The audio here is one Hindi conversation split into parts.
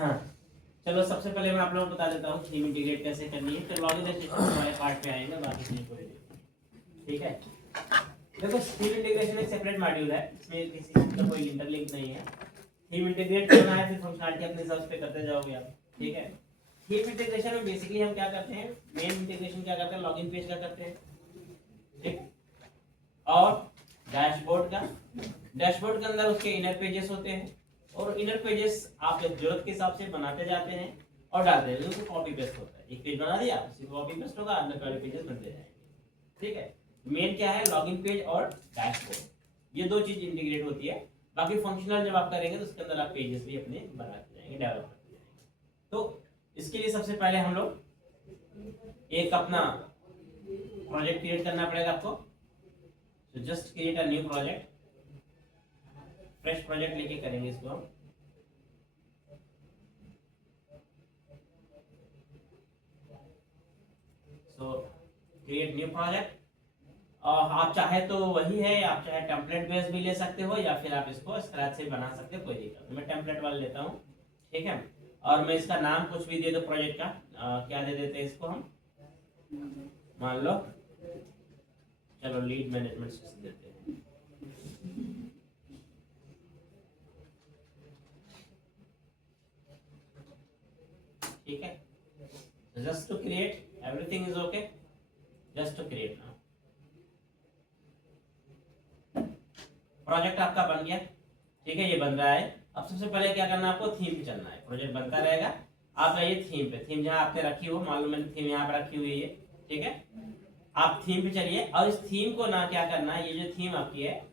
हाँ चलो सबसे पहले मैं आप लोगों को बता देता हूँ थीम इंटीग्रेट कैसे करनी है, फिर लॉगिन रजिस्ट्रेशन हमारे पार्ट पे आएगा, बाकी नहीं पड़ेगी। ठीक है, देखो थीम इंटीग्रेशन एक सेपरेट मॉड्यूल है, इसमें किसी का कोई इंटरलिंक नहीं है। थीम इंटीग्रेट करना है, फिर फंक्शनलिटी अपने हिसाब से करते जाओगे आप। ठीक है, थीम इंटीग्रेशन में बेसिकली हम क्या करते हैं, मेन इंटीग्रेशन क्या करते हैं, लॉगिन पेज का करते हैं। ठीक, और डैशबोर्ड के अंदर उसके इनर पेजेस होते हैं, और इनर पेजेस आप जरूरत के हिसाब से बनाते जाते हैं और डालते हैं, उसको कॉपी पेस्ट होता है। एक पेज बना दिया, उसी को कॉपी पेस्ट होगा, अंदर वाले पेजेस बनते जाएंगे। ठीक है, मेन क्या है, लॉगिन पेज और डैशबोर्ड, ये दो चीज इंटीग्रेट होती है। बाकी फंक्शनल जब आप करेंगे तो उसके अंदर आप पेजेस भी अपने बनाते जाएंगे, डेवलप करते जाएंगे। तो इसके लिए सबसे पहले हम लोग एक अपना प्रोजेक्ट क्रिएट करना पड़ेगा आपको। तो just create a new project, fresh project लेके करेंगे इसको हम। सो क्रिएट न्यू प्रोजेक्ट, और आप चाहे तो वही है, आप चाहे टेम्पलेट बेस भी ले सकते हो, या फिर आप इसको स्क्रैच से बना सकते हो, कोई दिक्कत नहीं। मैं टेम्पलेट वाला लेता हूँ। ठीक है, और मैं इसका नाम कुछ भी दे दो प्रोजेक्ट का, क्या दे देते हैं इसको हम, मान लो चलो लीड मैनेजमेंट सिस्टम देते हैं। ठीक है, just to create, everything is okay, just to create now. Project आपका बन गया। ठीक है, ये बन रहा है। अब सबसे पहले क्या करना है, आपको थीम पे चलना है। प्रोजेक्ट बनता रहेगा, आप आइए थीम पे। थीम जहां आपने रखी हो, मान लो मैंने थीम यहाँ पर रखी हुई है। ठीक है, आप थीम पे चलिए, और इस थीम को ना क्या करना है, ये जो थीम आपकी है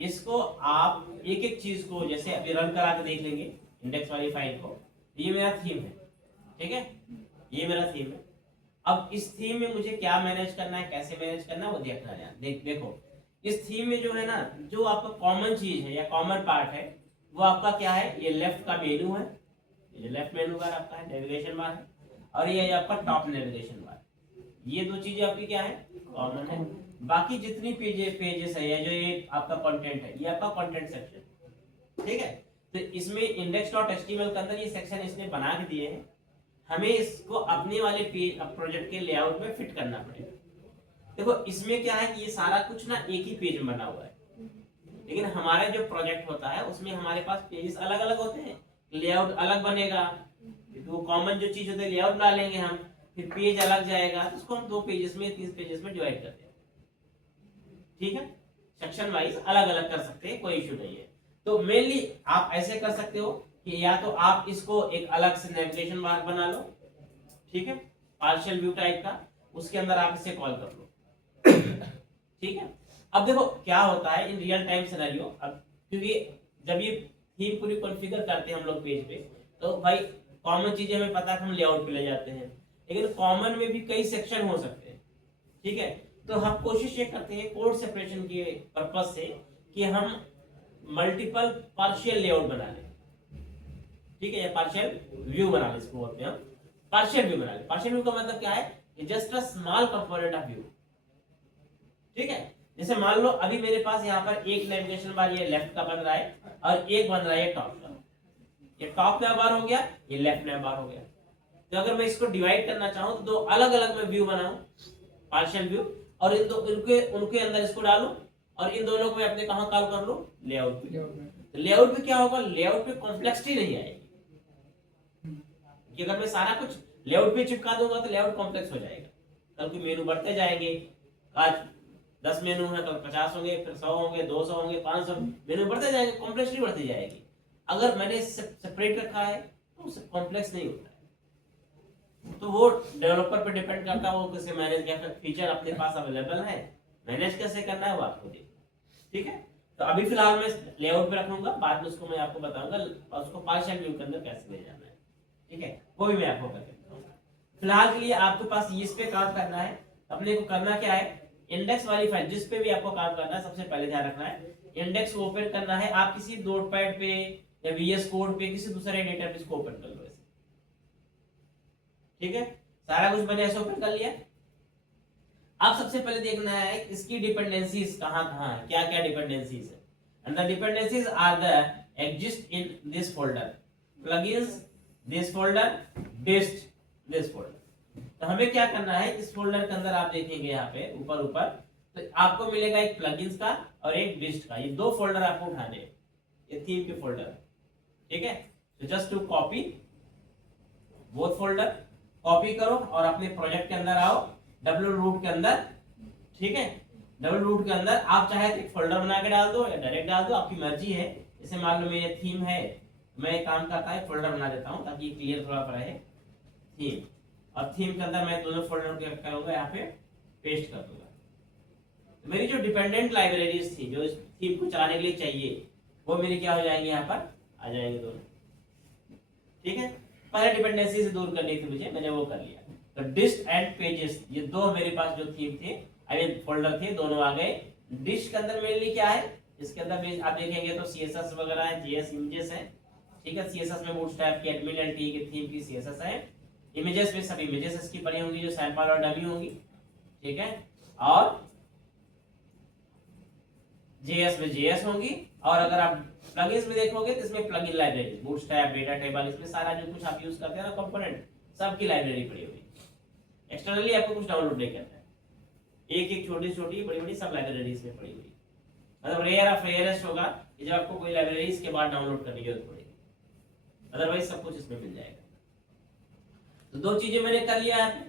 इसको आप एक एक चीज को, जैसे अभी रन करा के देख लेंगे इंडेक्स वाली फाइल को, ये मेरा थीम है। ठीक है, ये मेरा थीम है। अब इस थीम में मुझे क्या मैनेज करना है, कैसे मैनेज करना है, वो देखना है। देखो इस थीम में जो है ना, जो आपका कॉमन चीज है या कॉमन पार्ट है, वो आपका क्या है, ये लेफ्ट का मेनू है, ये लेफ्ट मेनू बार आपका है, नेविगेशन बार है, और ये आपका टॉप नेविगेशन बार। ये दो चीजें आपकी क्या है, कॉमन है। बाकी जितनी पेजेस है, या जो ये आपका कंटेंट है, ये आपका कंटेंट सेक्शन। ठीक है, तो इसमें index.html के अंदर ये सेक्शन इसने बना के दिए हैं, हमें इसको अपने वाले पेज प्रोजेक्ट के लेआउट में फिट करना पड़ेगा। देखो इसमें क्या है कि ये सारा कुछ ना एक ही पेज में बना हुआ है, लेकिन हमारा जो प्रोजेक्ट होता है उसमें हमारे पास पेजेस अलग अलग होते हैं, लेआउट अलग बनेगा। तो कॉमन जो चीज होती है लेआउट डालेंगे हम, फिर पेज अलग जाएगा, तो उसको हम 2 पेजेस में 3 पेजेस में डिवाइड करते हैं। ठीक है, सेक्शन वाइज अलग अलग कर सकते हैं, कोई इशू नहीं है। तो मेनली आप ऐसे कर सकते हो कि या तो आप इसको एक अलग से नेविगेशन बार बना लो, ठीक है, पार्शियल व्यू टाइप का, उसके अंदर आप इसे कॉल कर लो। ठीक है, अब देखो क्या होता है इन रियल टाइम सिनेरियो। अब क्योंकि जब ये थीम पूरी कॉन्फ़िगर करते हैं हम लोग पेज पे, तो भाई कॉमन चीजें हमें पता है कि हम लेआउट पे ले जाते हैं, लेकिन कॉमन में भी कई सेक्शन हो सकते हैं। ठीक है, तो हम कोशिश ये करते हैं कोड सेपरेशन के पर्पस से कि हम मल्टीपल पार्शियल लेआउट बना लें। ठीक है, या पार्शियल व्यू बना लें, इसको बोलते हैं हम पार्शियल व्यू बना लें। पार्शियल व्यू का मतलब क्या है, just a small component of view. ठीक है, जैसे मान लो अभी मेरे पास यहाँ पर एक नेविगेशन बार ये लेफ्ट का बन रहा है, और एक बन रहा है टॉप का। ये टॉप नैव बार हो गया, ये लेफ्ट नैव बार हो गया। तो अगर मैं इसको डिवाइड करना चाहूँ तो 2 अलग अलग मैं व्यू बनाऊं, पार्शियल व्यू, और इन दो उनके अंदर इसको डालूं, और इन दोनों को मैं अपने कहाँ कॉल कर लूं, लेआउट पे। तो लेआउट पे क्या होगा, लेआउट पे कॉम्प्लेक्सिटी नहीं आएगी, कि अगर मैं सारा कुछ लेआउट पे चिपका दूंगा तो लेआउट कॉम्प्लेक्स हो जाएगा। कल के मेनू बढ़ते जाएंगे, आज 10 मेनू है, कल 50 होंगे, फिर 100 होंगे, 200 होंगे, 500 मेनू बढ़ते जाएंगे, कॉम्प्लेक्सिटी बढ़ती जाएगी। अगर मैंने सेपरेट रखा है तो कॉम्प्लेक्स नहीं होता है। तो वो डेवलपर पे डिपेंड करता है, वो कैसे मैनेज, क्या फीचर अपने पास अवेलेबल है, मैनेज कैसे करना है वो आपको देखना। ठीक है, तो अभी फिलहाल मैं लेआउट पे रखूंगा, बाद में उसको मैं आपको बताऊंगा और उसको पार्शियल व्यू के अंदर कैसे ले जाना है। ठीक है, वो भी मैं आपको करके बताऊंगा। फिलहाल के लिए आपके पास इस पे काम करना है। अपने को करना क्या है, इंडेक्स वाली फाइल जिस पे भी आपको काम करना है, सबसे पहले ध्यान रखना है इंडेक्स को ओपन करना है। आप किसी नोटपैड पे या VS कोड पे किसी दूसरे डेटाबेस को ओपन कर लो। ठीक है, सारा कुछ मैंने ऐसे ओपन कर लिया। अब सबसे पहले देखना है इसकी डिपेंडेंसीज कहां कहां है, क्या क्या डिपेंडेंसीज है। And the dependencies are the exist in this folder, plugins this folder, dist, this folder. तो हमें क्या करना है, इस फोल्डर के अंदर आप देखेंगे यहाँ पे ऊपर ऊपर, तो आपको मिलेगा एक प्लगइन्स का और एक डिस्ट का, ये दो फोल्डर आपको उठाने हैं, ये थीम के फोल्डर है, ठीक है। तो just to copy both folder, copy करो और अपने प्रोजेक्ट के अंदर आओ, डब्ल्यू रूट के अंदर, ठीक है। डब्ल्यू रूट के अंदर आप चाहे तो एक फोल्डर बना के डाल दो या डायरेक्ट डाल दो, आपकी मर्जी है। जैसे मान लो मेरा थीम है, मैं एक काम करता है फोल्डर बना देता हूँ ताकि क्लियर थोड़ा रहे, थीम, और थीम के अंदर मैं दोनों फोल्डर को करूंगा, यहाँ पे पेस्ट कर दूंगा। तो मेरी जो डिपेंडेंट लाइब्रेरीज थी जो इस थीम को चलाने के लिए चाहिए, वो मेरी क्या हो जाएंगे, यहाँ पर आ जाएंगे दोनों, ठीक है। पहले डिपेंडेंसी से दूर करनी थी मुझे, मैंने वो कर लिया। तो डिस्ट एंड पेजेस, ये दो मेरे पास जो थीम थे, आई मीन फोल्डर थे, दोनों आ गए। डिस्ट के अंदर मेरे लिए क्या है, इसके अंदर आप देखेंगे तो सीएसएस वगैरह है, जीएस इमेजेस है, ठीक है। सीएसएस में बूटस्ट्रैप की, एडमिन एंटी की, थीम की सीएसएस है। इमेजेस में सब इमेजेस इसकी पड़ी होंगी जो सैंपल और डमी होंगी, ठीक है। और जेएस में जेएस होंगी, और अगर आप प्लगइन्स में देखोगे तो इसमें plugin library, bootstrap, data table, इसमें सारा जो कुछ आप यूज करते हैं ना कंपोनेंट, सबकी लाइब्रेरी पड़ी हुई। एक्सटर्नली आपको कुछ डाउनलोड नहीं करना है, एक एक छोटी छोटी बड़ी बड़ी सब लाइब्रेरी इसमें पड़ी हुई। मतलब रेयर ऑफ रेयरेस्ट होगा कि जब आपको कोई लाइब्रेरी इसके बाद डाउनलोड करने की जरूरत पड़ेगी, अदरवाइज सब कुछ इसमें मिल जाएगा। तो दो चीजें मैंने कर लिया है,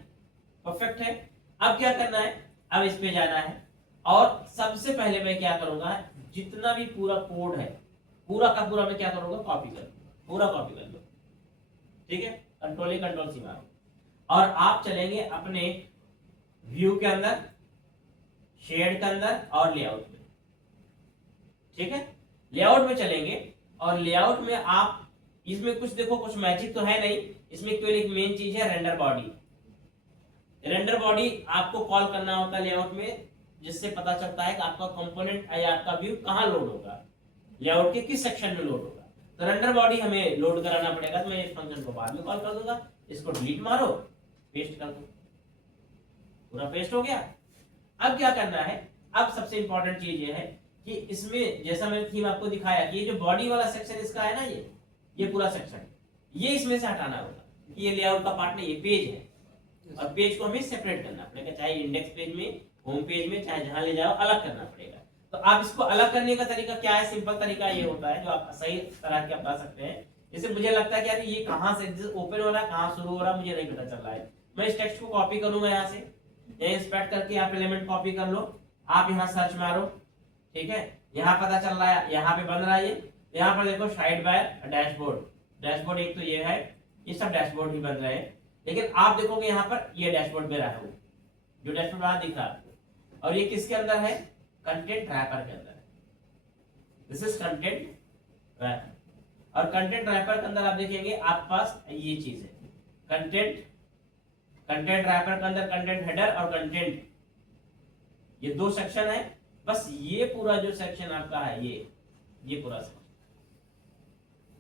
परफेक्ट है। अब क्या करना है, अब इस पे जाना है, और सबसे पहले मैं क्या करूंगा, जितना भी पूरा कोड है पूरा का पूरा मैं क्या करूंगा, कॉपी कर लूंगा, पूरा कॉपी कर लो, ठीक है। कंट्रोल सी मारो, और आप चलेंगे अपने व्यू के अंदर, शेड के अंदर और लेआउट में, ठीक है। लेआउट में चलेंगे, और लेआउट में आप इसमें कुछ देखो, कुछ मैजिक तो है नहीं इसमें, केवल एक मेन चीज है रेंडर बॉडी। रेंडर बॉडी आपको कॉल करना होता है लेआउट में, जिससे पता चलता है कि आपका कंपोनेंट या आपका व्यू कहां लोड होगा, लेआउट के किस सेक्शन में लोड होगा। तो रेंडर बॉडी हमें लोड कराना पड़ेगा, तो मैं इस फंक्शन को बाद में कॉल कर दूंगा। इसको डिलीट मारो, पेस्ट कर दो, पूरा पेस्ट हो गया। अब क्या करना है, अब सबसे इंपॉर्टेंट चीज ये है कि इसमें जैसा मैंने थीम आपको दिखाया कि ये जो बॉडी वाला सेक्शन इसका है ना, ये पूरा सेक्शन, ये इसमें से हटाना होगा कि ये लेआउट का पार्ट नहीं, ये पेज है, और पेज को हमें सेपरेट करना पड़ेगा, चाहे इंडेक्स पेज में, होम पेज में, चाहे जहां ले जाओ, अलग करना पड़ेगा। तो आप इसको अलग करने का तरीका क्या है, सिंपल तरीका ये होता है जो आप सही तरह के अपना सकते हैं। जैसे मुझे लगता है कि यार ये कहां से ओपन हो रहा है, कहां शुरू हो रहा है, मुझे नहीं पता चल रहा है, मैं इस टेक्स्ट को कॉपी करूंगा यहाँ से, इंस्पेक्ट करके आप एलिमेंट कॉपी कर लो, आप यहाँ सर्च मारो, ठीक है। यहाँ पता चल रहा है, यहाँ पे बन रहा है ये, यहाँ पर देखो साइड बाय डैशबोर्ड, डैशबोर्ड एक तो ये है, ये सब डैशबोर्ड ही बन रहे हैं, लेकिन आप देखोगे यहाँ पर ये डैशबोर्ड में रहा है, जो डैशबोर्ड वहां दिख रहा है, और ये किसके अंदर है, कंटेंट रैपर के अंदर है, दिस इज कंटेंट रैपर। और कंटेंट रैपर के अंदर आप देखेंगे आपके पास ये चीज है, कंटेंट रैपर के अंदर कंटेंट हेडर और कंटेंट, ये दो सेक्शन है। बस ये पूरा जो सेक्शन आपका है, ये पूरा सेक्शन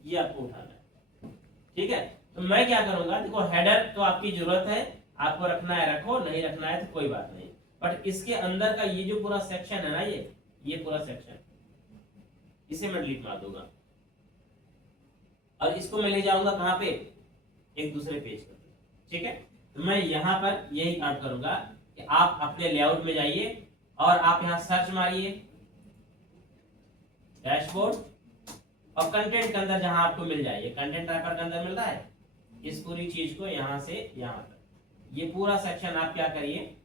ये आपको उठाना है, ठीक है। तो मैं क्या करूंगा, देखो हेडर तो आपकी जरूरत है, आपको रखना है रखो, नहीं रखना है तो कोई बात नहीं, बट इसके अंदर का ये जो पूरा सेक्शन है ना, ये पूरा सेक्शन, इसे मैं डिलीट मार दूंगा, और इसको मैं ले जाऊंगा कहां पे, एक दूसरे पेज पर, ठीक है। तो मैं यहाँ पर यही काम करूंगा कि आप अपने लेआउट में जाइए, और आप यहाँ सर्च मारिए डैशबोर्ड, और कंटेंट के अंदर जहां आपको मिल जाए, कंटेंट रैपर के अंदर मिल रहा है, इस पूरी चीज को यहां से यहां तक, ये पूरा सेक्शन आप क्या करिए,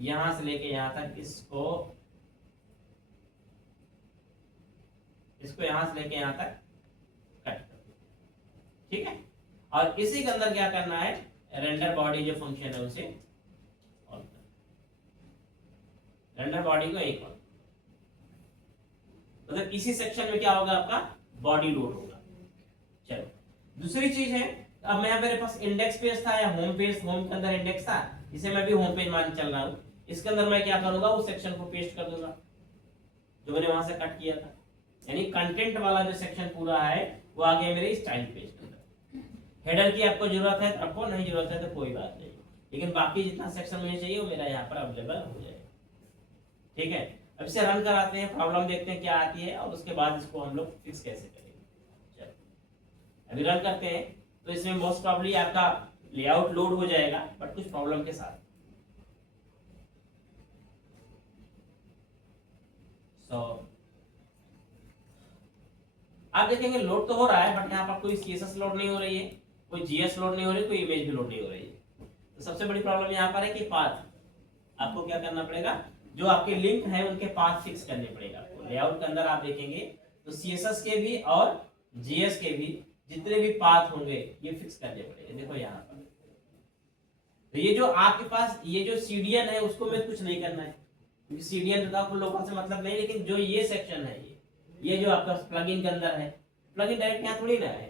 यहां से लेके यहां तक, इसको यहां से लेके यहां तक कट कर दो, ठीक है। और इसी के अंदर क्या करना है, रेंडर बॉडी जो फंक्शन है उसे ऑन कर, रेंडर बॉडी को एक ऑन, मतलब इसी सेक्शन में क्या होगा, आपका बॉडी लोड होगा। चलो दूसरी चीज है, अब मैं मेरे पास इंडेक्स पेज था या होम पेज, होम के अंदर इंडेक्स था, इसे मैं भी होम पेज मान चल रहा हूं, इसके अंदर मैं क्या करूंगा, उस सेक्शन को पेस्ट कर दूंगा जो मैंने वहां से कट किया था, यानी कंटेंट वाला जो सेक्शन पूरा है वो आ गया मेरे स्टाइल पेज के अंदर। हेडर की आपको जरूरत है तो रखो, नहीं जरूरत है तो कोई बात नहीं, लेकिन बाकी जितना सेक्शन मुझे चाहिए वो मेरा यहाँ पर अवेलेबल हो जाएगा, ठीक है। अब इसे रन कराते हैं, प्रॉब्लम देखते हैं क्या आती है, और उसके बाद इसको हम लोग फिक्स कैसे करेंगे। चलो अभी रन करते हैं, तो इसमें मोस्ट प्रॉब्ली आपका लेआउट लोड हो जाएगा, बट कुछ प्रॉब्लम के साथ। आप देखेंगे लोड तो हो रहा है, बट यहाँ पर कोई CSS लोड नहीं हो रही है, कोई GS लोड नहीं हो रही, कोई इमेज भी लोड नहीं हो रही है। तो सबसे बड़ी प्रॉब्लम यहाँ पर है कि पाथ, आपको क्या करना पड़ेगा, जो आपके लिंक है उनके पाथ फिक्स करने पड़ेगा आपको। लेआउट के अंदर आप देखेंगे तो CSS के भी और GS के भी जितने भी पाथ होंगे ये फिक्स करने पड़ेंगे। देखो यहाँ पर तो ये जो आपके पास ये जो CDN है उसको मैं कुछ नहीं करना है, क्योंकि CDN का लोगों से मतलब नहीं, लेकिन जो ये सेक्शन है ये जो आपका प्लगइन के अंदर है, प्लगइन डायरेक्ट यहाँ थोड़ी ना है,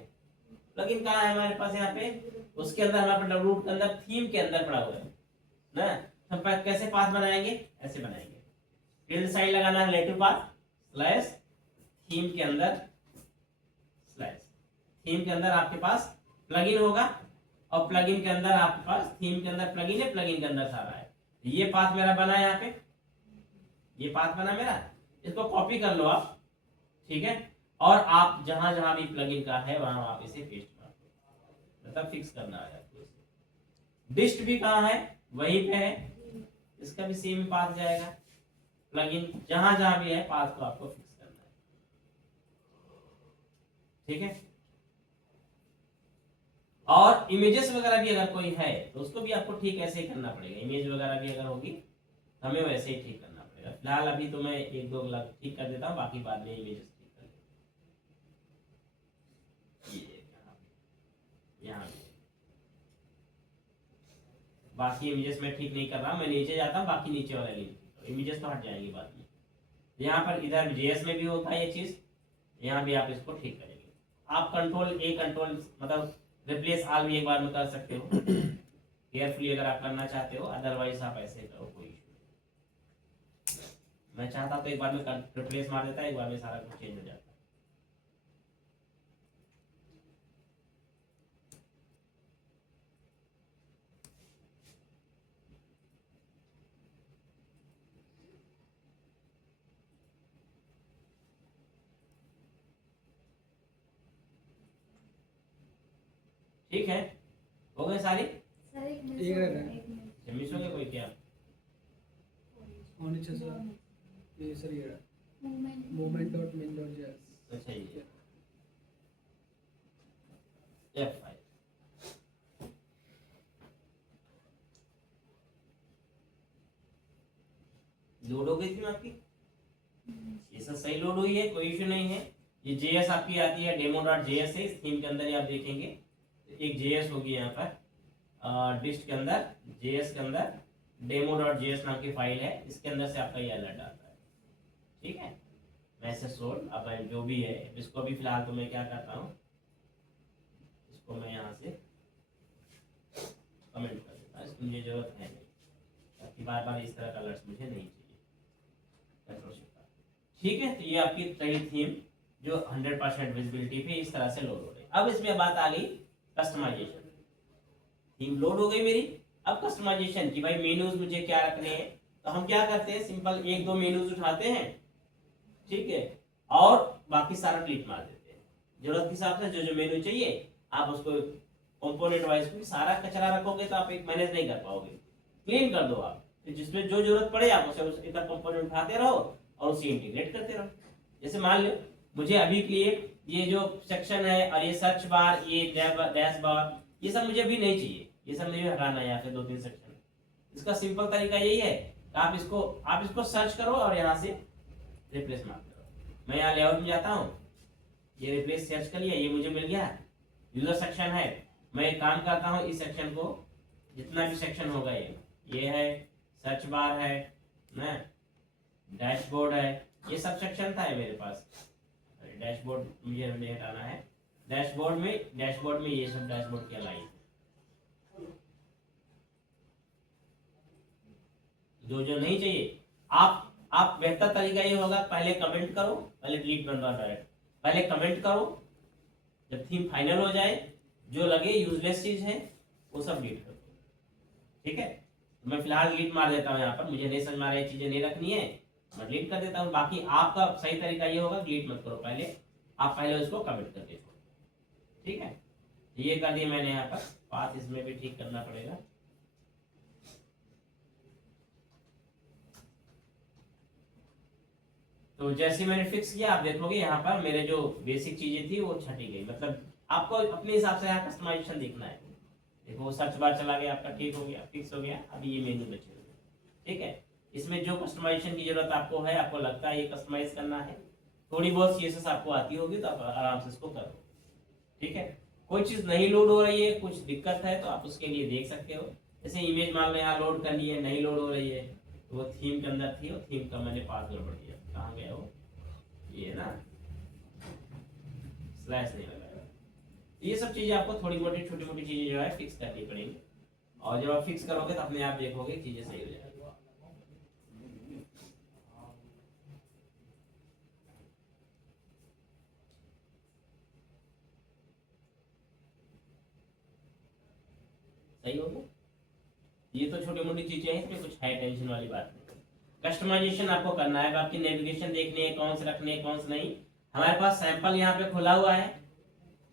प्लगइन कहाँ है हमारे पास यहाँ पे, उसके अंदर हमारे पास रूट के अंदर थीम के अंदर पड़ा हुआ है ना। हम कैसे पाथ बनाएंगे, ऐसे बनाएंगे, टिल्ड साइन लगाना है रिलेटिव पाथ स्लैश थीम के अंदर स्लैश, थीम के अंदर आपके पास प्लगइन होगा और प्लगइन के अंदर आपके पास थीम के अंदर प्लगइन है, प्लगइन के अंदर सारा है। ये पाथ मेरा बना है, यहाँ पे ये पाथ बना मेरा, इसको कॉपी कर लो आप, ठीक है, और आप जहां जहां भी प्लगइन का है वहां आप इसे पेस्ट कर दो, मतलब फिक्स करना है आपको। डिस्ट भी कहाँ है, वहीं पे है, इसका भी सेम पाथ जाएगा, प्लगइन जहां जहां भी है पाथ को आपको फिक्स करना है, ठीक है। और इमेजेस वगैरह भी अगर कोई है तो उसको भी आपको ठीक ऐसे ही करना पड़ेगा, इमेज वगैरह भी अगर होगी तो हमें वैसे ही ठीक करना पड़ेगा। फिलहाल अभी तो मैं एक दो लाख ठीक कर देता हूँ, बाकी बाद में इमेजेस ठीक कर देता हूँ। यहाँ बाकी इमेजेस मैं ठीक नहीं कर रहा, मैं नीचे जाता हूँ, बाकी नीचे वाला लिंक इमेजेस तो हट जाएंगे बाद में। यहाँ पर इधर JS में भी होता है ये चीज, यहाँ भी आप इसको ठीक करेंगे। आप कंट्रोल मतलब रिप्लेस ऑल भी एक बार में कर सकते हो केयरफुली अगर आप करना चाहते हो, अदरवाइज आप ऐसे करो, कोई इशू नहीं। मैं चाहता तो एक बार में रिप्लेस मार देता, एक बार में सारा कुछ चेंज हो जाता। ठीक है, हो गए सारी, मिस हो गया कोई क्या? ये सर ये movement.min.js। अच्छा ये F5 लोड हो गई थी आपकी, ये सब सही लोड हुई है, कोई इशू नहीं है। ये JS आपकी आती है demo.js है, इस थीम के अंदर ही आप देखेंगे एक JS होगी यहाँ पर डिस्ट के अंदर, JS के अंदर demo.js नाम की फाइल है, इसके अंदर से आपका ये अलर्ट आता है, ठीक है। मैसेज सोल्ड अब जो भी है इसको भी फिलहाल तो मैं क्या करता हूँ, इसको मैं यहाँ से कमेंट कर देता हूँ, इसकी मुझे जरूरत है नहीं, ताकि बार बार इस तरह का अलर्ट मुझे नहीं चाहिए। ठीक है, तो ये आपकी ट्रेड थीम जो 100% विजिबिलिटी पे इस तरह से लोड हो रही है। अब इसमें बात आ गई कस्टमाइजेशन, थीम लोड हो गई मेरी, अब कस्टमाइजेशन की भाई मेनूज मुझे क्या रखने हैं, तो हम क्या करते हैं, सिंपल एक दो मेनूज उठाते हैं, ठीक है, और बाकी सारा डिलीट मार देते हैं। जरूरत के हिसाब से जो जो मेनू चाहिए आप उसको कंपोनेंट वाइज भी सारा कचरा रखोगे तो आप एक मैनेज नहीं कर पाओगे, क्लीन कर दो आप, तो जिसमें जो जरूरत पड़े आप उसे एक कंपोनेंट उठाते रहो और उसे इंटीग्रेट करते रहो। जैसे मान लो मुझे अभी के लिए ये जो सेक्शन है और ये सर्च बार, ये डैश बार, ये सब मुझे अभी नहीं चाहिए, ये सब मुझे हटाना है यहाँ से 2-3 सेक्शन। इसका सिंपल तरीका यही है कि आप इसको सर्च करो और यहाँ से रिप्लेस मार करो। मैं यहाँ लेआउट में जाता हूँ, ये रिप्लेस सर्च कर लिया, ये मुझे मिल गया, यूजर सेक्शन है। मैं एक काम करता हूँ, इस सेक्शन को जितना भी सेक्शन होगा ये है, सर्च बार है ना, डैशबोर्ड है, ये सब सेक्शन था मेरे पास। डैशबोर्ड मुझे नहीं हटाना है, डैशबोर्ड में ये सब डैशबोर्ड की लाइन जो जो नहीं चाहिए आप बेहतर तरीका ये होगा, पहले कमेंट करो, पहले डिलीट बनवा डायरेक्ट, पहले कमेंट करो, जब थीम फाइनल हो जाए जो लगे यूजलेस चीज है वो सब डिलीट कर दो, ठीक है। तो मैं फिलहाल डिलीट मार देता हूँ यहाँ पर, मुझे नहीं समझ में आ रहा, ये चीजें नहीं रखनी है, मैं डिलीट कर देता हूँ। बाकी आपका सही तरीका ये होगा, डिलीट मत करो, आप पहले उसको कमेंट करके छोड़ो, ठीक है। ये कर दिया मैंने यहाँ पर, पाथ इसमें भी ठीक करना पड़ेगा। तो जैसे मैंने फिक्स किया आप देखोगे यहाँ पर मेरे जो बेसिक चीजें थी वो छटी गई। मतलब आपको अपने हिसाब से यहाँ कस्टमाइजेशन देखना है। देखो वो सर्च बार चला गया आपका, ठीक हो गया, फिक्स हो गया। अभी ये मेन्यू बचे हुए, ठीक है। इसमें जो कस्टमाइजेशन की जरूरत आपको है, आपको लगता है ये कस्टमाइज करना है, थोड़ी बहुत सीएसएस आपको आती होगी तो आप आराम से इसको करो, ठीक है। कोई चीज नहीं लोड हो रही है, कुछ दिक्कत है तो आप उसके लिए देख सकते हो। जैसे इमेज मान लो यहाँ लोड करनी है, नहीं लोड हो रही है, तो वो थीम के अंदर थी, और थीम का मैंने पास गड़बड़ दिया। कहाँ गया वो, ये ना स्लैश नहीं लगाया। ये सब चीजें आपको थोड़ी मोटी छोटी मोटी चीजें जो है फिक्स करनी पड़ेंगी, और जब आप फिक्स करोगे तो अपने आप देखोगे चीजें सही हो जाएगी। सही हो गया। ये तो छोटी मोटी चीजें हैं, इसमें कुछ है टेंशन वाली बात नहीं। कस्टमाइजेशन आपको करना है, आपकी नेविगेशन देखनी है, कौन से रखने हैं कौन से नहीं। हमारे पास सैंपल यहाँ पे खुला हुआ है,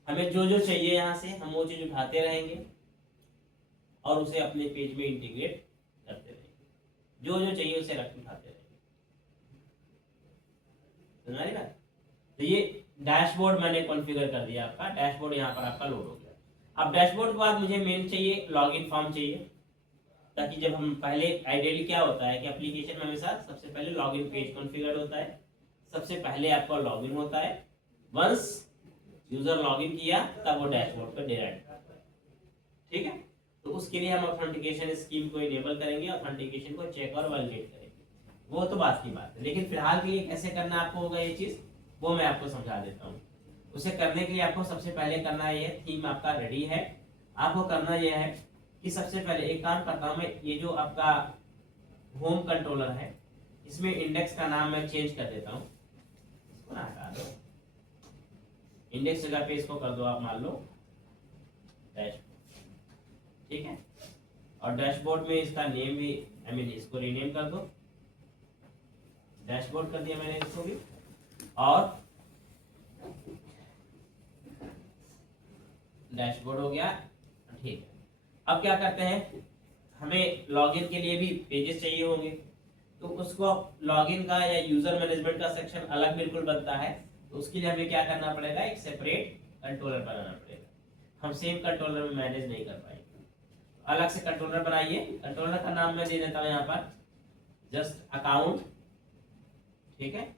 हमें जो जो चाहिए यहाँ से हम वो चीज उठाते रहेंगे और उसे अपने पेज में इंटीग्रेट करते रहेंगे। जो जो चाहिए उसे रख उठाते रहेंगे। समझ ना? तो ये डैशबोर्ड मैंने कॉन्फ़िगर कर दिया आपका। डैशबोर्ड यहाँ पर आपका लोड हो गया। अब डैशबोर्ड के बाद मुझे मेन चाहिए, लॉगिन फॉर्म चाहिए, ताकि जब हम पहले आइडियली क्या होता है कि एप्लीकेशन में हमेशा सबसे पहले लॉगिन पेज कॉन्फ़िगर होता है, सबसे पहले आपका लॉगिन होता है। वंस यूजर लॉगिन किया तब वो डैशबोर्ड पर डायरेक्ट आता है, ठीक है। तो उसके लिए हम ऑथेंटिकेशन स्कीम को इनेबल करेंगे, ऑथेंटिकेशन को चेक और वैलिडेट करेंगे, वो तो बात की बात है। लेकिन फिलहाल के लिए कैसे करना आपको होगा ये चीज, वो मैं आपको समझा देता हूँ। उसे करने के लिए आपको सबसे पहले करना ये, थीम आपका रेडी है, आपको करना यह है कि सबसे पहले एक काम करता हूँ मैं, ये जो आपका होम कंट्रोलर है इसमें इंडेक्स का नाम मैं चेंज कर देता हूँ, इसको ना हटा दो, इंडेक्स जगह पे इसको कर दो आप मान लो डैशबोर्ड, ठीक है। और डैशबोर्ड में इसका नेम भी इसको रीनेम कर दो, डैशबोर्ड कर दिया मैंने इसको भी। और डैशबोर्ड हो गया, ठीक है। अब क्या करते हैं, हमें लॉगिन के लिए भी पेजेस चाहिए होंगे, तो उसको लॉगिन का या यूजर मैनेजमेंट का सेक्शन अलग बिल्कुल बनता है। तो उसके लिए हमें क्या करना पड़ेगा, एक सेपरेट कंट्रोलर बनाना पड़ेगा। हम सेम कंट्रोलर में मैनेज नहीं कर पाएंगे, अलग से कंट्रोलर बनाइए। कंट्रोलर का नाम मैं दे देता हूँ यहाँ पर जस्ट अकाउंट, ठीक है,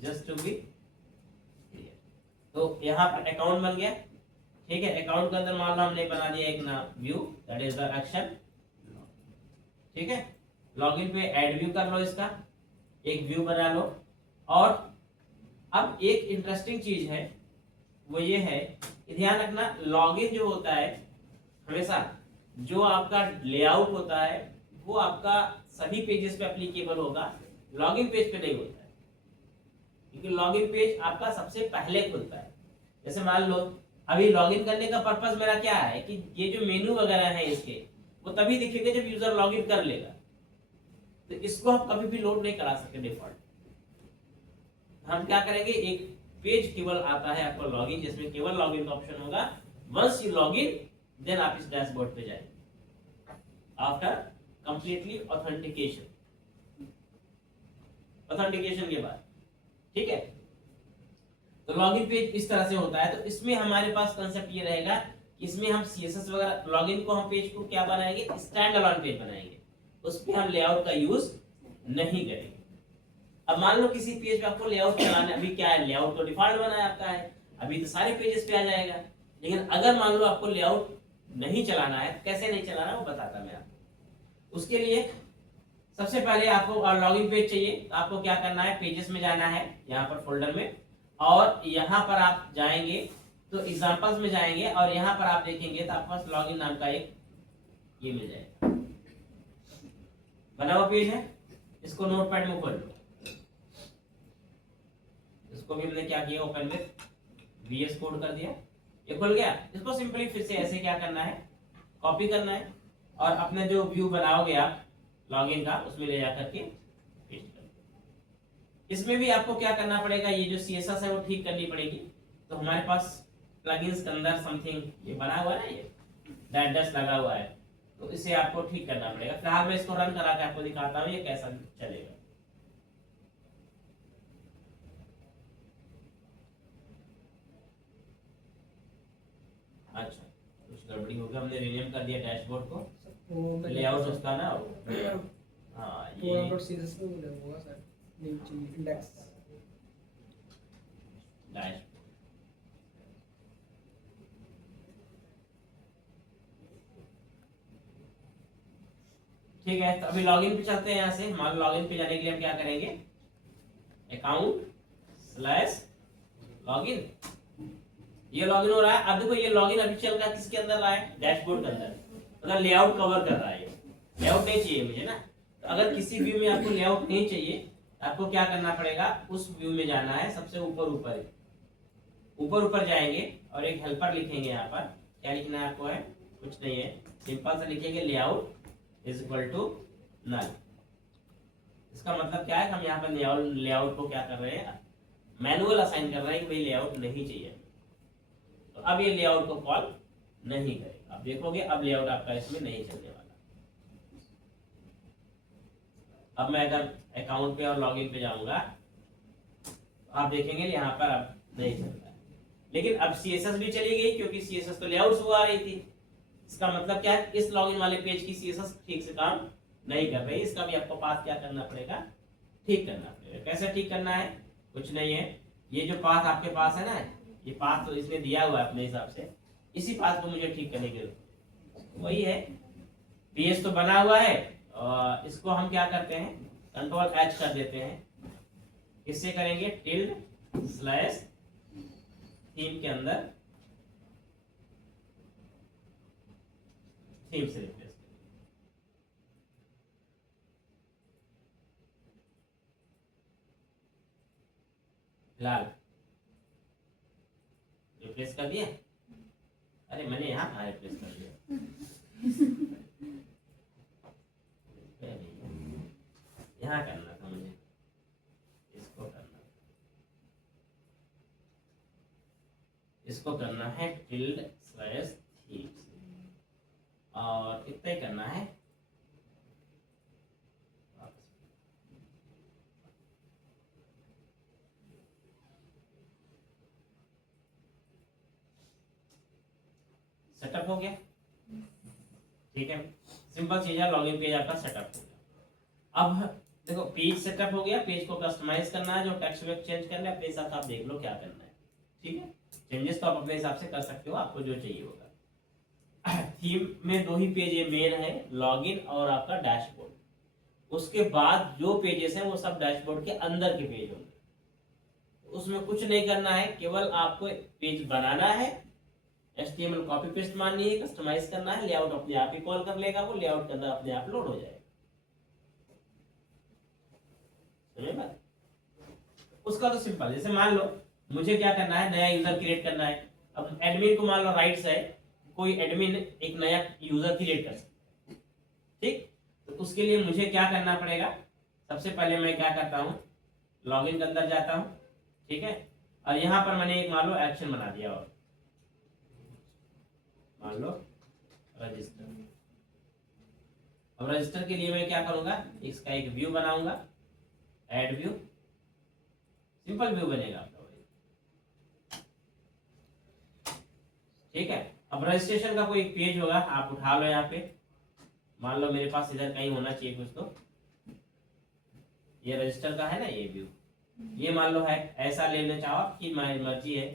जस्ट टू बी क्लियर। तो यहाँ पर अकाउंट बन गया, ठीक है। अकाउंट के अंदर मान लो हमने बना दिया एक नाम view, that is the action, ठीक है। लॉगिन पे ऐड व्यू कर लो, इसका एक व्यू बना लो। और अब एक इंटरेस्टिंग चीज है, वो ये है कि ध्यान रखना, लॉगिन जो होता है हमेशा जो आपका लेआउट होता है वो आपका सभी पेजेस पे एप्लीकेबल होगा, लॉगिन पेज पे नहीं होता है, क्योंकि लॉगिन पेज आपका सबसे पहले खुलता है। जैसे मान लो अभी लॉगिन करने का पर्पस मेरा क्या है कि ये जो मेनू वगैरह है इसके वो तभी दिखेंगे जब यूजर लॉगिन कर लेगा, तो इसको हम कभी भी लोड नहीं करा सकते डिफॉल्ट। हम क्या करेंगे, एक पेज केवल आता है आपको लॉगिन, जिसमें केवल लॉगिन का ऑप्शन होगा। वंस यू लॉगिन देन आप इस डैशबोर्ड पे जाएंगे आफ्टर कंप्लीटली ऑथेंटिकेशन के बाद, ठीक है। तो लॉगिन पेज इस तरह से होता है। तो इसमें हमारे पास कंसेप्ट ये रहेगा कि इसमें हम सीएसएस वगैरह, लॉगिन को हम पेज को क्या बनाएंगे, स्टैंड अलोन पेज बनाएंगे, उस पे हम लेआउट का यूज नहीं करेंगे। अब मान लो किसी पेज पे आपको लेआउट चलाना, अभी क्या है, लेआउट तो डिफॉल्ट बना है आपका है, अभी तो सारे पेजेस पे आ जाएगा। लेकिन अगर मान लो आपको लेआउट नहीं चलाना है, कैसे नहीं चलाना है वो बताता मैं आपको। उसके लिए सबसे पहले आपको लॉगिन पेज चाहिए, तो आपको क्या करना है, पेजेस में जाना है, यहाँ पर फोल्डर में, और यहाँ पर आप जाएंगे तो एग्जांपल्स में जाएंगे, और यहाँ पर आप देखेंगे तो आपके पास लॉगिन नाम का एक ये मिल जाएगा, बना हुआ पेज है। इसको नोटपैड में खोल लो, इसको भी हमने क्या किया, ओपन विद VS कोड कर दिया, ये खुल गया। इसको सिंपली फिर से ऐसे क्या करना है, कॉपी करना है, और अपने जो व्यू बनाओगे आप लॉगिन का उसमें ले जाकर के पेस्ट कर दो। इसमें भी आपको क्या करना पड़ेगा, ये जो CSS है वो ठीक करनी पड़ेगी। तो हमारे पास प्लगइन्स के अंदर समथिंग ये बना हुआ है ना, ये डस्ट लगा हुआ है, तो इसे आपको ठीक करना पड़ेगा। फिलहाल मैं इसको रन करा के आपको दिखाता हूँ ये कैसा चलेगा। अच्छा, कुछ गड़बड़ी हो गई, हमने रीनेम कर दिया डैशबोर्ड को, वो मैं लेआउट उसका ना हाँ ये CSS में बोले होगा सर, नीचे इंडेक्स। डैश ठीक है। तो अभी लॉगिन पे चलते हैं। यहाँ से मान लॉगिन पे जाने के लिए हम क्या करेंगे, अकाउंट स्लैश लॉगिन, ये लॉगिन हो रहा है। अब देखो ये लॉगिन अभी चल रहा है किसके अंदर रहा है, डैशबोर्ड के अंदर, मतलब लेआउट कवर कर रहा है। ये लेआउट नहीं चाहिए मुझे ना, तो अगर किसी व्यू में आपको लेआउट नहीं चाहिए आपको क्या करना पड़ेगा, उस व्यू में जाना है सबसे ऊपर ऊपर जाएंगे और एक हेल्पर लिखेंगे। यहाँ पर क्या लिखना है आपको, है कुछ नहीं है, सिंपल से लिखेंगे layout is equal to null. इसका मतलब क्या है, हम यहाँ पर लेआउट को क्या कर रहे हैं, मैनुअल असाइन कर रहे हैं कि भाई लेआउट नहीं चाहिए। तो अब ये लेआउट को कॉल नहीं करेगा। अब देखोगे अब लेआउट आपका इसमें नहीं चलने वाला। अब मैं अगर अकाउंट पे और लॉगिन पे जाऊंगा आप देखेंगे यहाँ पर अब नहीं चलता है, लेकिन अब CSS भी चली गई क्योंकि CSS तो लेआउट से आ रही थी। इसका मतलब क्या है, इस लॉगिन वाले पेज की CSS ठीक से काम नहीं कर रही। इसका भी आपको पाथ क्या करना पड़ेगा, ठीक करना पड़ेगा। कैसे ठीक करना है, कुछ नहीं है, ये जो पाथ आपके पास है ना, ये पाथ तो इसने दिया हुआ है अपने हिसाब से, इसी पाथ को मुझे ठीक करने की जरूरत है। वही है, पेज तो बना हुआ है और इसको हम क्या करते हैं, कंट्रोल H कर देते हैं। इससे करेंगे टिल्ड स्लैश थीम के अंदर थीम से रिप्लेस फिलहाल रिप्लेस कर दिया। अरे मैंने यहाँ कहाँ रिप्लेस कर दिया, यहाँ करना था मुझे, इसको करना है टिल्ड स्लैश थीम्स और इतना ही करना है। सेटअप हो गया, ठीक है, सिंपल चीज है, लॉगिन पेज आपका सेटअप हो गया। अब देखो पेज सेटअप हो गया, पेज को कस्टमाइज करना है, जो टेक्स्ट वेक्स्ट चेंज करना है अपने हिसाब से आप देख लो क्या करना है, ठीक है। चेंजेस तो आप अपने हिसाब से कर सकते हो, आपको जो चाहिए होगा। थीम में दो ही पेज है, मेन है लॉगिन और आपका डैशबोर्ड। उसके बाद जो पेजेस हैं वो सब डैशबोर्ड के अंदर के पेज होंगे। उसमें कुछ नहीं करना है, केवल आपको पेज बनाना है, HTML कॉपी पेस्ट मारनी है, कस्टमाइज करना है, लेआउट अपने आप ही कॉल कर लेगा, वो लेआउट के अंदर अपने आप लोड हो जाएगा। उसका तो सिंपल, जैसे मान लो मुझे क्या करना है, नया यूजर क्रिएट करना है। अब एडमिन को मान लो राइट्स है, कोई एडमिन एक नया यूजर क्रिएट कर सकता है, ठीक। तो उसके लिए मुझे क्या करना पड़ेगा, सबसे पहले मैं क्या करता हूँ, लॉगिन के अंदर जाता हूँ, ठीक है, और यहाँ पर मैंने एक मान लो एक्शन बना दिया, और मान लो रजिस्टर। अब रजिस्टर के लिए मैं क्या करूंगा, इसका एक व्यू बनाऊंगा, ऐड व्यू, सिंपल व्यू बनेगा आपका, ठीक है। अब रजिस्ट्रेशन का कोई पेज होगा, आप उठा लो, यहाँ पे मान लो मेरे पास इधर कहीं होना चाहिए कुछ, तो ये रजिस्टर का है ना ये व्यू, ये मान लो है, ऐसा लेना चाहो आपकी मर्जी है,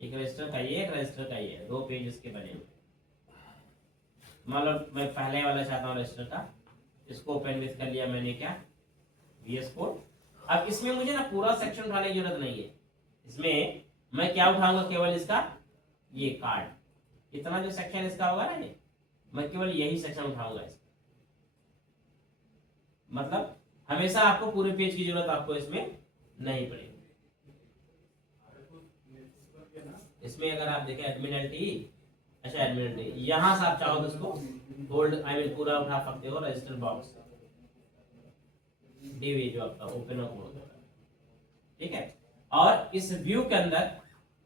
एक रजिस्टर का ये, एक रजिस्टर का ये, दो पेज इसके बने हुए। मान लो मैं पहले वाला चाहता हूँ रजिस्टर का, इसको ओपन विथ कर लिया मैंने, क्या VS कोड। अब इसमें मुझे ना पूरा सेक्शन उठाने की जरूरत नहीं है, इसमें मैं क्या उठाऊंगा, केवल इसका ये कार्ड, इतना जो सेक्शन इसका होगा ना, ये मैं केवल यही सेक्शन उठाऊंगा इसका। मतलब हमेशा आपको पूरे पेज की जरूरत आपको इसमें नहीं पड़ेगी। इसमें अगर आप देखें एडमिन LTE, अच्छा एडमिन LTE, यहां से आप चाहो तो इसको होल्ड पूरा उठा सकते हो, रजिस्टर बॉक्स DV जो आपका ओपन अप होगा, ठीक है। और इस व्यू के अंदर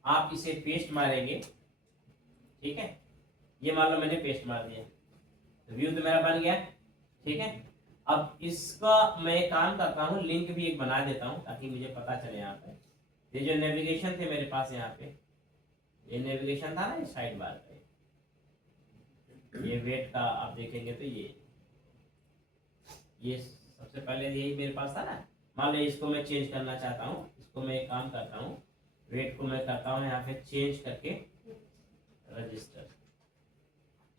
आप इसे पेस्ट मारेंगे, ठीक है, ये मान लो मैंने पेस्ट मार दिया, तो व्यू तो मेरा बन गया, ठीक है। अब इसका मैं काम करता हूँ, लिंक भी एक बना देता हूँ ताकि मुझे पता चले यहाँ पे। ये जो नेविगेशन थे मेरे पास यहाँ पे, ये नेविगेशन था ना इस साइड बार पे, ये वेट का आप देखेंगे तो ये सबसे पहले यही मेरे पास था ना। मान लो इसको मैं चेंज करना चाहता हूँ, इसको मैं एक काम करता हूँ, वेट को मैं करता हूँ यहाँ पे चेंज करके रजिस्टर,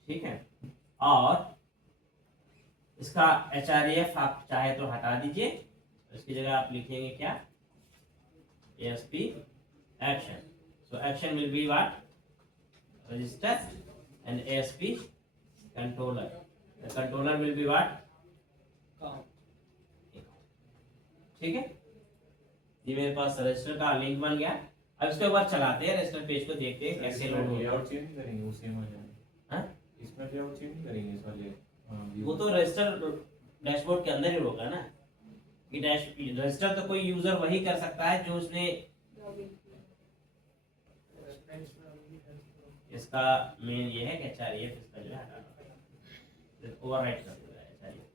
ठीक है। और इसका HREF आप चाहे तो हटा दीजिए, इसकी जगह आप लिखेंगे क्या, ASP action. So action will be what, register, and ASP controller, the controller will be what, काम। ठीक है। ये मेरे पास रजिस्टर का लिंक बन गया। अब इसके ऊपर चलाते हैं रजिस्टर पेज को, देखते हैं कैसे लोड होता है। लेआउट चेंज नहीं करेंगे, वो सेम आ जाएगा। हाँ? इसमें लेआउट चेंज नहीं करेंगे इस वाले। वो तो रजिस्टर डैशबोर्ड के अंदर ही होगा ना, कि रजिस्टर तो कोई यूजर वही कर सकता है जो उसने इसका मेन ये है कि HREF इसका जो है हटाना, ओवरराइट कर देगा HREF।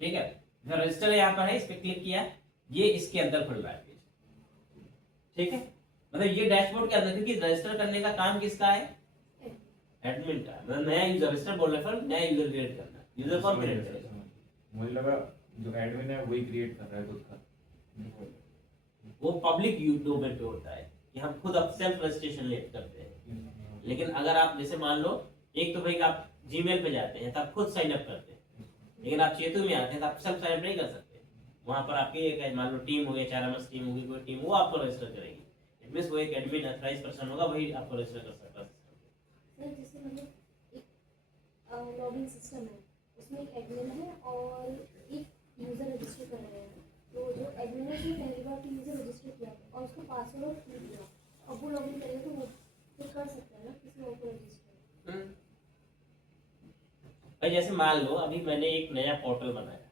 ठीक है, जो रजिस्टर यहाँ पर है इस पे क्लिक किया, ये इसके अंदर खुल रहा है पेज, ठीक है। मतलब ये डैशबोर्ड के अंदर, क्योंकि रजिस्टर करने का काम किसका है, एडमिन का। मतलब नया यूजर, रजिस्टर बोलने पर नया यूजर क्रिएट करना, यूजर कौन क्रिएट करेगा, मुझे लगा जो एडमिन है वही क्रिएट कर रहा है खुद का। वो पब्लिक डोमेन पे होता है कि हम खुद अब सेल्फ रजिस्ट्रेशन लेट करते हैं। लेकिन अगर आप जैसे मान लो, एक तो भाई आप जीमेल पे जाते हैं तो आप खुद साइन अप करते हैं, लेकिन आप चेतु में आते हैं तो आप सेल्फ साइन अप नहीं कर सकते। वहां पर आपकी एक मान लो टीम हो गई, HRMS टीम होगी, कोई टीम, वो आपको रजिस्टर करेगी। इट मींस वो एक एडमिन अथराइज्ड पर्सन होगा, वही आपको रजिस्टर कर सकता है। सर जैसे मतलब एक लॉगिन सिस्टम है, उसमें एक एडमिन है और एक यूज़र रजिस्टर कर रहे हैं, तो जो एडमिन है उसने पहली बार तो यूज़र रजिस्टर किया और उसको पासवर्ड नहीं दिया, अब वो लॉगिन करेगा तो वो फिर कर सकता है ना किसी और को रजिस्टर। भाई जैसे मान लो अभी मैंने एक नया पोर्टल बनाया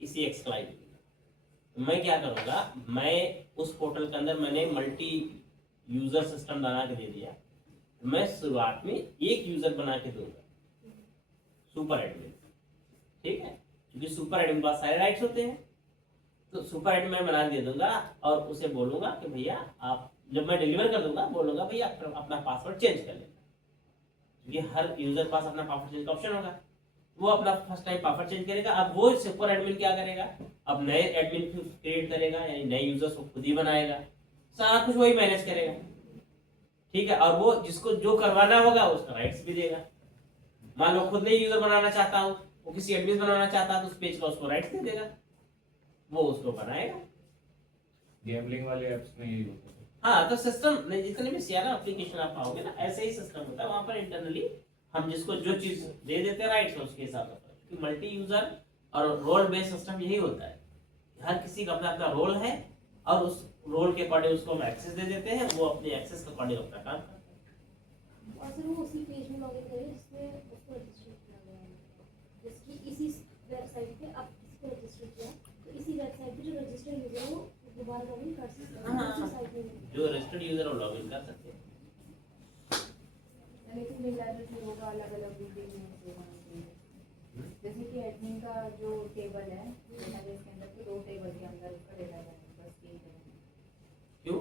किसी एक्सक्लाइव, तो मैं क्या करूँगा, मैं उस पोर्टल के अंदर मैंने मल्टी यूजर सिस्टम बना के दे दिया। मैं शुरुआत में एक यूजर बना के दूंगा, सुपर एडमिन, ठीक है, क्योंकि सुपर एडमिन पास सारे राइट्स होते हैं। तो सुपर एडमिन मैं बना दे दूंगा और उसे बोलूंगा कि भैया आप, जब मैं डिलीवर कर दूंगा बोलूंगा भैया अपना पासवर्ड चेंज कर लेना, क्योंकि हर यूजर पास अपना पासवर्ड चेंज का ऑप्शन होगा। वो अपना फर्स्ट टाइम पासवर्ड चेंज करेगा। अब वो सुपर एडमिन क्या करेगा, अब नए एडमिन क्रिएट करेगा, यानी नए यूजर्स को खुद ही बनाएगा, सारा कुछ वही मैनेज करेगा, ठीक है। और वो जिसको जो करवाना होगा उसका राइट्स भी देगा। मान लो खुद नहीं यूजर बनाना चाहता हूँ, वो किसी एडमिन बनाना चाहता है तो उस पेज का उसको राइट्स दे देगा, वो उसको बनाएगा। गैम्बलिंग वाले ऐप्स में यही होता है। हाँ, तो सिस्टम जितने भी सीआरएम एप्लीकेशन आप पाओगे ना, ऐसे ही सिस्टम होता है। वहां पर इंटरनली हम जिसको जो चीज दे देते हैं राइट्स उसके हिसाब से, क्योंकि मल्टी यूजर और रोल बेस्ड सिस्टम यही होता है। हर किसी का अपना अपना रोल है और उस रोल के अकॉर्डिंग उसको हम एक्सेस दे देते हैं, वो अपने एक्सेस के अकॉर्डिंग अपना काम करता है। और फिर वो उसी पेज में लॉगिन करेगा जिसमें उसको रजिस्टर किया गया है, जैसे कि इसी वेबसाइट पे आप इसको रजिस्टर किया तो इसी वेबसाइट पे जो रजिस्टर्ड यूजर है वो दोबारा लॉगिन कर सकता है उसी साइट में। जो रजिस्टर्ड यूजर वो लॉगिन कर सकते हैं। लेकिन मेल एड्रेस होगा अलग अलग जैसे कि एडमिन का जो टेबल है डेटाबेस के अंदर, तो 2 टेबल के अंदर उसका डेटा जाएगा, बस यही है। क्यों?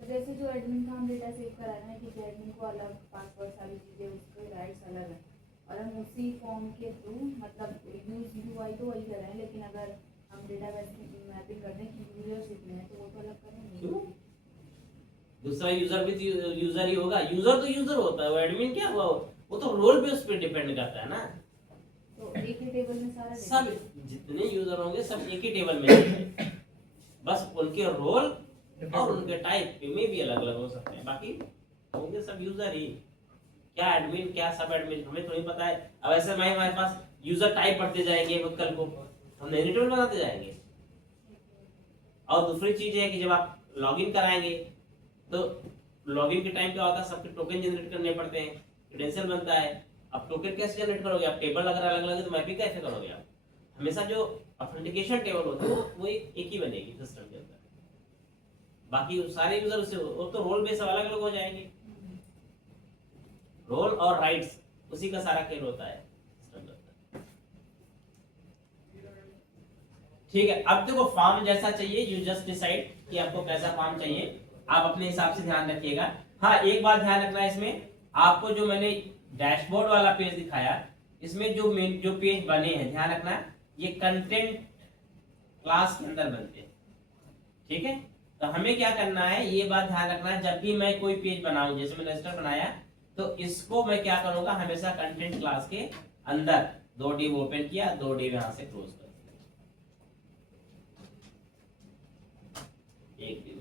तो जैसे जो एडमिन का हम डेटा सेव करा रहे हैं कि एडमिन को अलग पासवर्ड सारी चीज़ें उसके राइट्स अलग हैं, और हम उसी फॉर्म के थ्रू मतलब यूआई तो वही कर रहे हैं, लेकिन अगर हम डेटाबेस मैपिंग करते हैं कि यूजर्स कितने हैं तो वो तो अलग करेंगे। क्यों? दूसरा यूजर भी यूजर ही होगा। यूजर तो यूजर होता है, वो एडमिन क्या हुआ, वो तो रोल पे उस पर डिपेंड करता है ना। तो एक ही टेबल में सारा सब जितने यूजर होंगे सब एक ही टेबल में होंगे, बस उनके रोल और उनके टाइप में भी अलग अलग हो सकते हैं, बाकी होंगे सब यूजर ही। क्या एडमिन क्या सब एडमिन हमें तो नहीं पता है। अब ऐसे में हमारे पास यूजर टाइप बढ़ते जाएंगे, कल को हम नई टेबल बनाते जाएंगे। और दूसरी चीज है कि जब आप लॉगिन कराएंगे तो लॉगिन के टाइम क्या होता है, सबके टोकन जनरेट करने पड़ते हैं, क्रेडेंशियल बनता है। अब टोकन कैसे जनरेट करोगे, आप टेबल अगर अलग अलग है तो मैपिंग कैसे करोगे आप। हमेशा जो ऑथेंटिकेशन टेबल होता है वो एक ही बनेगी सिस्टम के अंदर। बाकी सारे यूजर उससे वो तो रोल बेस अलग अलग हो जाएंगे, रोल और राइट्स उसी का सारा खेल होता है सिस्टम के अंदर। ठीक है, अब देखो फॉर्म जैसा चाहिए, यू जस्ट डिसाइड कि आपको कैसा फॉर्म चाहिए, आप अपने हिसाब से ध्यान रखिएगा। हाँ, एक बात ध्यान रखना है इसमें, आपको जो मैंने डैशबोर्ड वाला पेज दिखाया, इसमें जो पेज बने हैं, ध्यान रखना ये कंटेंट क्लास के अंदर बनते हैं। ठीक है, तो हमें क्या करना है, ये बात ध्यान रखना है, जब भी मैं कोई पेज बनाऊं, जैसे मैंने रजिस्टर बनाया, तो इसको मैं क्या करूंगा, हमेशा कंटेंट क्लास के अंदर 2 div ओपन किया, 2 div यहां से क्लोज कर दिया, एक div।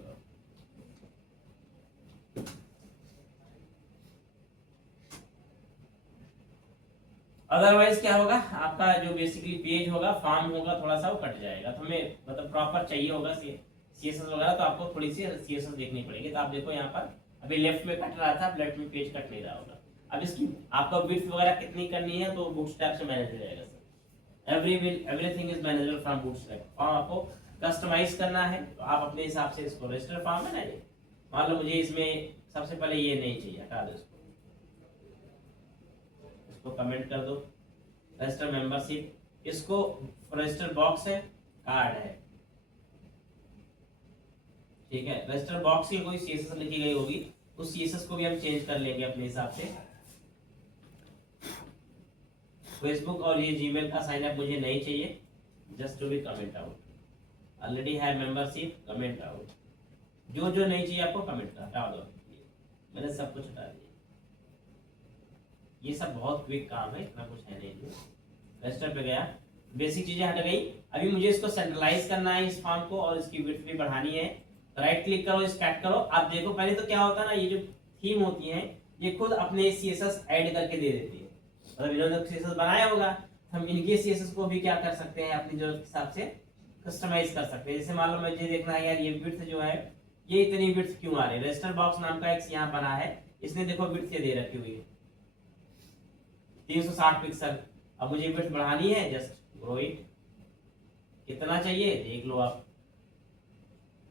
अदरवाइज क्या होगा, आपका जो बेसिकली पेज होगा, फॉर्म होगा, थोड़ा सा वो कट जाएगा। तो हमें मतलब प्रॉपर चाहिए होगा सीएसएस वगैरह, तो आपको थोड़ी सी सीएसएस देखनी पड़ेगी। तो आप देखो यहाँ पर अभी लेफ्ट में कट रहा था, लेफ्ट में पेज कट नहीं रहा होगा। अब इसकी आपको विड्थ वगैरह कितनी करनी है, तो बूटस्ट्रैप से मैनेज हो जाएगा sir. Everything is manageable from bootstrap. Form आपको कस्टमाइज करना है, तो आप अपने हिसाब से इसको, रजिस्टर फॉर्म है ना ये, मान लो मुझे इसमें सबसे पहले ये नहीं चाहिए, हटा दो इसको कमेंट कर दो। रजिस्टर मेंबरशिप, इसको रजिस्टर बॉक्स है, कार्ड है, ठीक है। रजिस्टर बॉक्स की कोई सीएसएस लिखी गई होगी, उस सीएसएस को भी हम चेंज कर लेंगे अपने हिसाब से। फेसबुक और ये जीमेल का साइन अप मुझे नहीं चाहिए, just to be comment out. Already है मेंबरशिप, कमेंट आउट। जो जो नहीं चाहिए आपको कमेंट कर हटा दो, मैंने सब कुछ हटा दिया। ये सब बहुत क्विक काम है, इतना कुछ है नहीं। रजिस्टर पे गया, बेसिक चीजें हट गई। अभी मुझे इसको सेंट्रलाइज करना है इस फॉर्म को, और इसकी विड्थ भी बढ़ानी है। राइट क्लिक करो, स्टार्ट करो। आप देखो पहले तो क्या होता है ना, ये जो थीम होती है ये खुद अपने सीएसएस ऐड करके दे देती है। मतलब इन्होंने सीएसएस बनाया होगा, हम इनके सीएसएस को भी क्या कर सकते हैं, अपनी जरूरत के हिसाब से कस्टमाइज कर सकते हैं। जैसे मान लो मुझे देखना है यार, ये विड्थ जो है ये इतनी विड्थ क्यों आ रही है। रजिस्टर बॉक्स नाम का एक यहाँ बना है, इसने देखो विड्थ ये दे रखी हुई है 360 पिक्सल। अब मुझे विड्थ बढ़ानी है, जस्ट ग्रो इट। कितना चाहिए देख लो आप,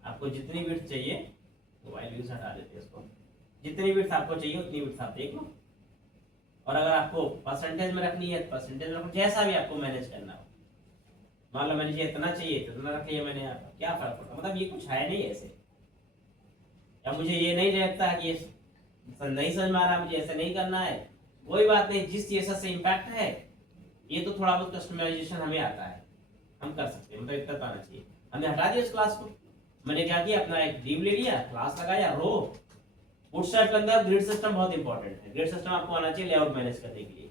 आपको जितनी विड्थ चाहिए, मोबाइल यूज हटा देते हैं इसको, जितनी विड्थ आपको चाहिए उतनी विड्थ आप देख लो। और अगर आपको परसेंटेज में रखनी है तो परसेंटेज रखो, जैसा भी आपको मैनेज करना हो। मान लो मैंने इतना चाहिए तो इतना रख लिया मैंने, यहाँ पर क्या फर्क पड़ता, मतलब ये कुछ है नहीं ऐसे। या मुझे ये नहीं लगता कि नहीं समझ में आ रहा, मुझे ऐसा नहीं करना है, कोई बात नहीं। जिस सीएसएस से इम्पैक्ट है, ये तो थोड़ा बहुत कस्टमाइजेशन हमें आता है, हम कर सकते हैं, मतलब इतना तो आना चाहिए। हमने हटा दिया इस क्लास को, मैंने क्या किया, अपना एक डिव ले लिया, क्लास लगाया, रो। बूटस्ट्रैप के अंदर ग्रिड सिस्टम बहुत इंपॉर्टेंट है। ग्रिड सिस्टम आपको आना चाहिए लेआउट मैनेज करने के लिए।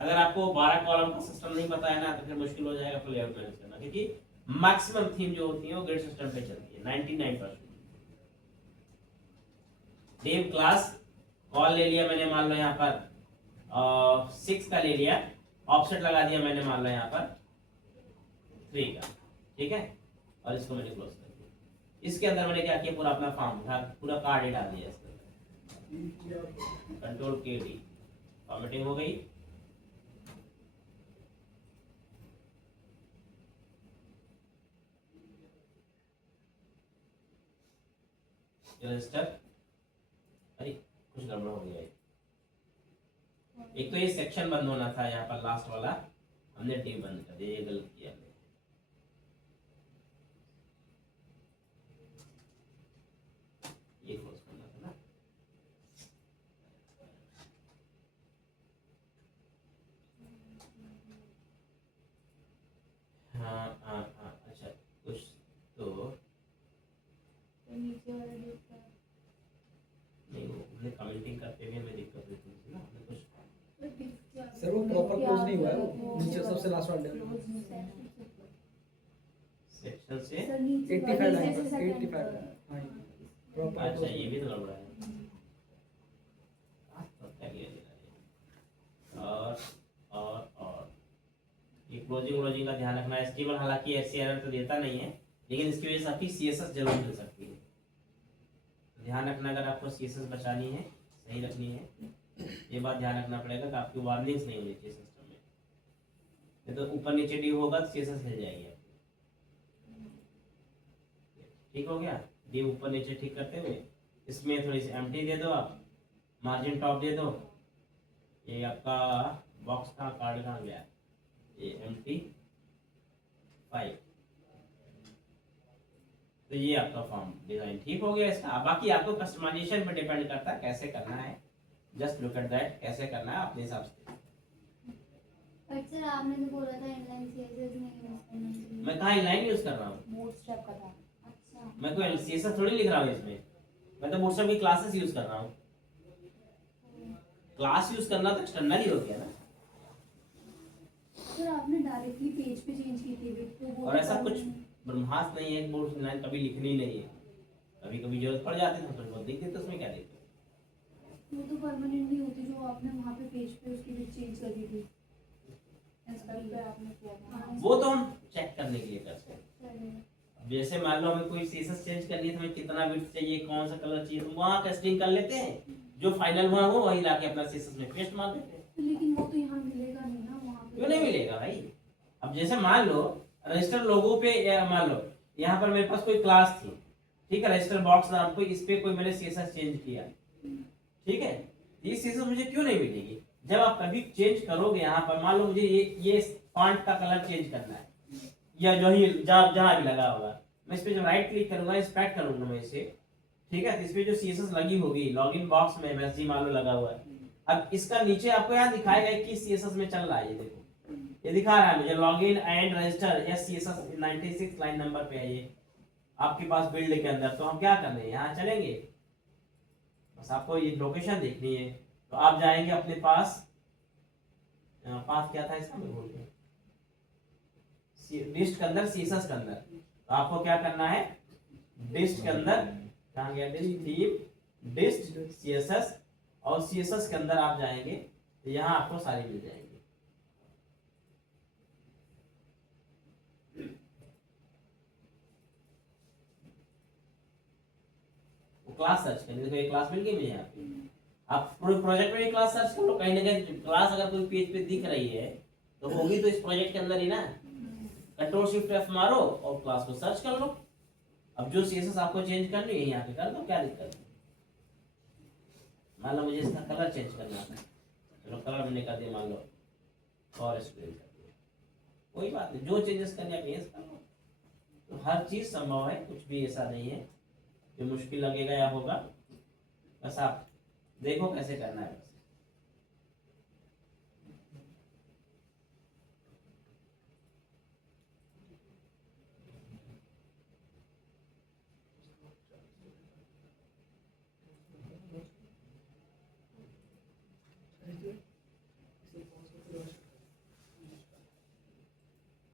अगर आपको 12 कॉलम का सिस्टम नहीं पता है ना, तो फिर मुश्किल हो जाएगा आपको लेआउट मैनेज करना, क्योंकि मैक्सिमम थीम जो होती है वो ग्रिड सिस्टम पे चलती है 99%। डिव क्लास कॉल ले लिया मैंने, मान लो यहाँ पर 6 का ले लिया, ऑफसेट लगा दिया मैंने, मान लो यहाँ पर 3 का, ठीक है। और इसको मैंने क्लोज कर दिया। इसके अंदर मैंने क्या किया, पूरा अपना फॉर्म पूरा कार्ड ही डाल दिया इसके अंदर, कंट्रोल के डी, फॉर्मेटिंग हो गई। रजिस्टर, अरे कुछ गड़बड़ हो गया है। एक तो ये सेक्शन बंद होना था यहाँ पर, लास्ट वाला हमने डिव बंद कर दिया, ये गलत किया हमने। ये क्लोज करना था ना, हाँ अच्छा, कुछ तो नीचे वाला डिव का नहीं, वो हमने कमेंटिंग करते हुए हमें दिक्कत हुई थी ना, हमने कुछ सर वो प्रॉपर क्लोज नहीं हुआ है, वो नीचे सबसे लास्ट वाला सेक्शन से 85 लाइन पर 85 हां प्रॉपर। अच्छा, ये भी तो गड़बड़ा है। क्या किया और ये क्लोजिंग का ध्यान रखना है। एचटीएमएल हालांकि ऐसी एरर तो देता नहीं है, लेकिन इसकी वजह से आपकी सीएसएस जरूर मिल सकती है। ध्यान रखना, अगर आपको सीएसएस बचानी है, सही रखनी है, ये बात ध्यान रखना पड़ेगा कि आपकी वार्निंग्स नहीं होनी चाहिए सिस्टम में। नहीं तो ऊपर नीचे डी होगा तो सीएसएस हिल जाएगी। ठीक हो गया। डी ऊपर नीचे ठीक करते हुए इसमें थोड़ी सी एम्प्टी दे दो, आप मार्जिन टॉप दे दो। ये आपका बॉक्स का कार्ड कहाँ गया, ये एम्प्टी 5। तो ये आपका फॉर्म डिजाइन ठीक हो गया इसका। बाकी आपको कस्टमाइजेशन पे डिपेंड करता है कैसे करना है। जस्ट लुक एट दैट, कैसे करना है अपने हिसाब से। बट सर आपने तो बोला था इनलाइन सीएसएस नहीं यूज करना चाहिए। मैं कहाँ इनलाइन यूज कर रहा हूँ, बूटस्ट्रैप का था। अच्छा मैं कोई सीएसएस थोड़ी लिख रहा हूँ इसमें। मैं तो बूटस्ट्रैप की क्लासेस यूज कर रहा हूँ। क्लास यूज करना तो एक्सटर्नल ही हो गया ना। सर आपने डायरेक्टली पेज पे चेंज की थी विड्थ, तो वो और ऐसा कुछ ब्रह्मास्त्र नहीं है, बोर्ड लाइन कभी लिखनी नहीं है। कभी कभी जरूरत पड़ जाती है तो लिख देते, उसमें क्या दिक्कत। वो तो परमानेंटली होती जो आपने वहाँ पे पेज पे उसकी विड्थ चेंज कर दी थी। इंस्टॉल पे आपने किया था। वो तो हम चेक करने के लिए करते हैं। चलिए अब जैसे मान लो हमें कोई सीएसएस चेंज करनी है तो हमें कितना विड्थ चाहिए, कौन सा कलर चाहिए, तो वहाँ टेस्टिंग कर लेते हैं। जो फाइनल हुआ हो वही लाके अपना सीएसएस में पेस्ट मार देते हैं। तो लेकिन वो तो यहाँ मिलेगा नहीं ना वहाँ पे। क्यों नहीं मिलेगा भाई। अब जैसे मान लो रजिस्टर लोगो पे मान लो यहाँ पर मेरे पास कोई क्लास थी, ठीक है, रजिस्टर बॉक्स नाम पे, इस पे कोई मैंने सीएसएस चेंज किया, ठीक है, ये सीएसएस मुझे क्यों नहीं मिलेगी। जब आप कभी चेंज करोगे यहाँ पर, मान लो मुझे ये फॉन्ट का कलर चेंज करना है या जो ही जहाँ भी लगा होगा, मैं इस पे जब राइट क्लिक करूंगा, इंस्पेक्ट करूंगा मैं इसे, ठीक है, तो इस पे जो सीएसएस लगी होगी लॉगिन बॉक्स में एमएसजी मान लो लगा हुआ है। अब इसका नीचे आपको यहाँ दिखाएगा कि सीएसएस में चल रहा है। ये देखो ये दिखा रहा है मुझे लॉगिन एंड रजिस्टर या सीएसएस 96 लाइन नंबर पे है ये आपके पास बिल्ड के अंदर। तो हम क्या कर रहे हैं, यहाँ चलेंगे, बस आपको ये लोकेशन देखनी है। तो आप जाएंगे अपने पास क्या था इसका मैं भूल गया, डिस्ट के अंदर, सीएसएस के अंदर। तो आपको क्या करना है, डिस्ट के अंदर कहाँ गया, डिस्ट थीम, डिस्ट सीएसएस, और सीएसएस के अंदर आप जाएंगे तो यहाँ आपको सारी मिल जाएंगी। क्लास सर्च करेंगे, देखो ये क्लास मिल गई मुझे यहाँ पे। आप पूरे प्रोजेक्ट में क्लास सर्च कर लो, कहीं ना कहीं क्लास अगर कोई पेज पे दिख रही है तो होगी तो इस प्रोजेक्ट के अंदर ही ना। कंट्रोल शिफ्ट एफ मारो और क्लास को सर्च कर लो। अब जो सीएसएस आपको चेंज करनी है यहाँ पे कर दो, क्या दिक्कत है। मान लो मुझे इसका कलर चेंज करना था, चलो कलर मैंने कर दिया, मान लो फॉरेस्ट ग्रीन कर दिया, कोई बात नहीं, जो चेंजेस करने आप यस कर लो। तो हर चीज संभव है, कुछ भी ऐसा नहीं है जो मुश्किल लगेगा या होगा। बस आप देखो कैसे करना है बस।